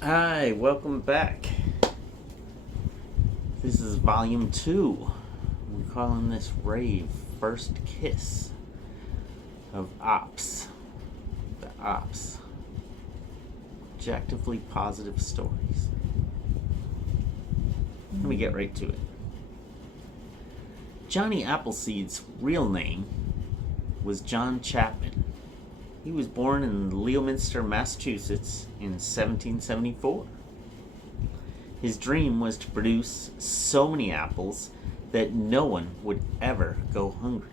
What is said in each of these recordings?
Hi, welcome back. This is volume 2. We're calling this Rave, First Kiss of Ops. The Ops. Objectively positive stories. Let me get right to it. Johnny Appleseed's real name was John Chapman. He was born in Leominster, Massachusetts in 1774. His dream was to produce so many apples that no one would ever go hungry.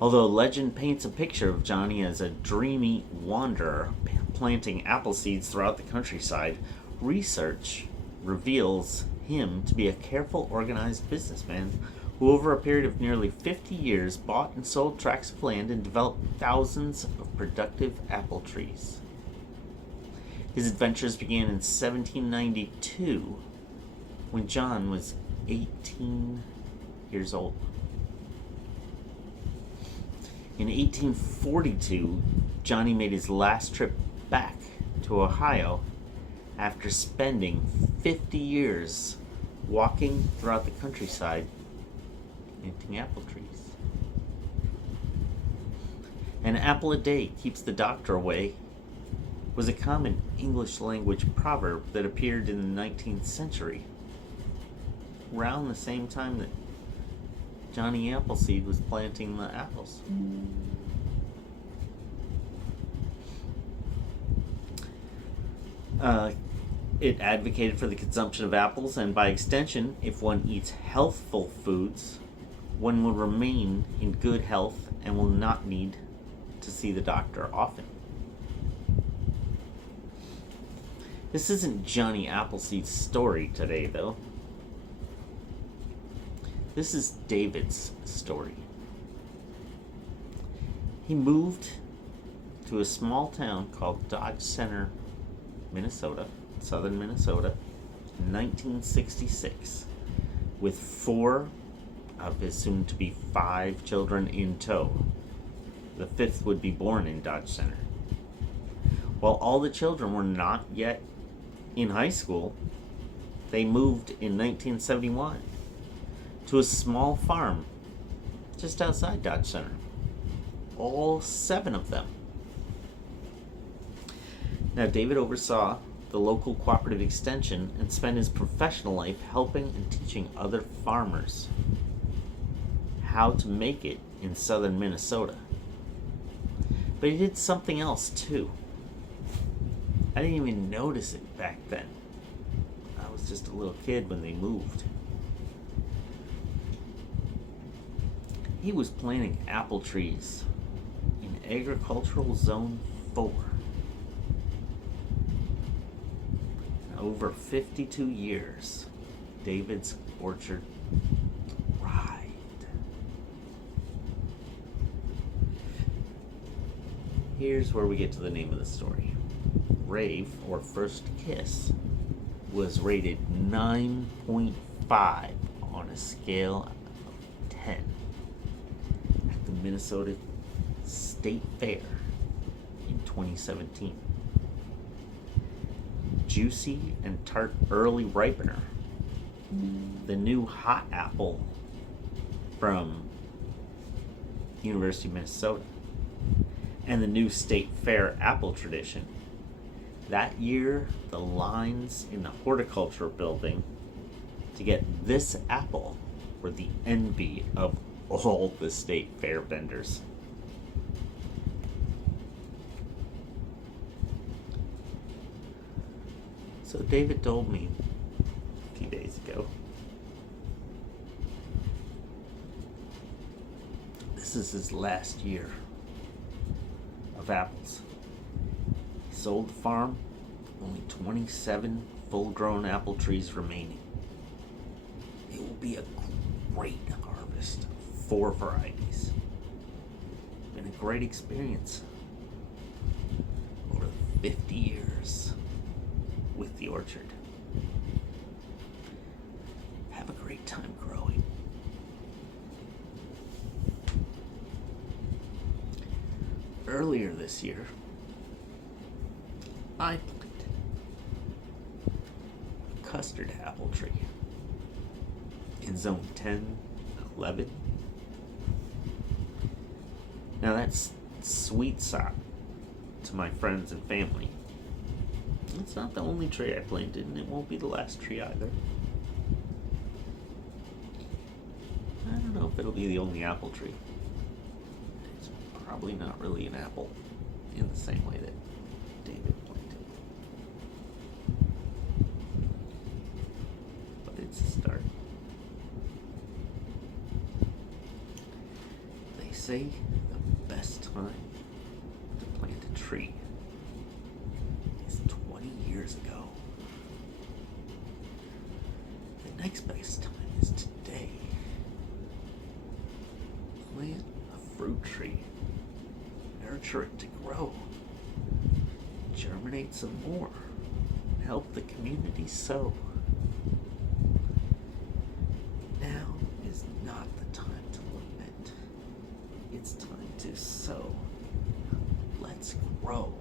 Although legend paints a picture of Johnny as a dreamy wanderer planting apple seeds throughout the countryside, research reveals him to be a careful, organized businessman who over a period of nearly 50 years bought and sold tracts of land and developed thousands of productive apple trees. His adventures began in 1792 when John was 18 years old. In 1842, Johnny made his last trip back to Ohio after spending 50 years walking throughout the countryside planting apple trees. An apple a day keeps the doctor away was a common English language proverb that appeared in the 19th century, around the same time that Johnny Appleseed was planting the apples. It advocated for the consumption of apples, and by extension, if one eats healthful foods, one will remain in good health and will not need to see the doctor often. This isn't Johnny Appleseed's story today, though. This is David's story. He moved to a small town called Dodge Center, Minnesota, southern Minnesota, in 1966, with 4 of his soon-to-be 5 children in tow. The 5th would be born in Dodge Center. While all the children were not yet in high school, they moved in 1971 to a small farm just outside Dodge Center. All 7 of them. Now, David oversaw the local cooperative extension and spent his professional life helping and teaching other farmers how to make it in southern Minnesota. But he did something else too. I didn't even notice it back then. I was just a little kid when they moved. He was planting apple trees in Agricultural Zone 4. Over 52 years, David's orchard thrived. Here's where we get to the name of the story. Rave, or First Kiss, was rated 9.5 on a scale of 10 at the Minnesota State Fair in 2017. Juicy and tart early ripener, the new hot apple from University of Minnesota, and the new State Fair apple tradition. That year, the lines in the horticulture building to get this apple were the envy of all the State Fair vendors. So David told me a few days ago, this is his last year of apples. He sold the farm, only 27 full-grown apple trees remaining. It will be a great harvest of 4 varieties. Been a great experience over 50 years with the orchard. Have a great time growing. earlier this year, I planted a custard apple tree in zone 10, 11. Now that's sweet sop to my friends and family. It's not the only tree I planted, and it won't be the last tree either. I don't know if it'll be the only apple tree. It's probably not really an apple in the same way that David planted. But it's a start. They say the best time to plant a tree is 20 years ago. The next best time is today. Plant a fruit tree. Nurture it to grow. Germinate some more. Help the community sow. Now is not the time to lament. It's time to sow. Let's grow.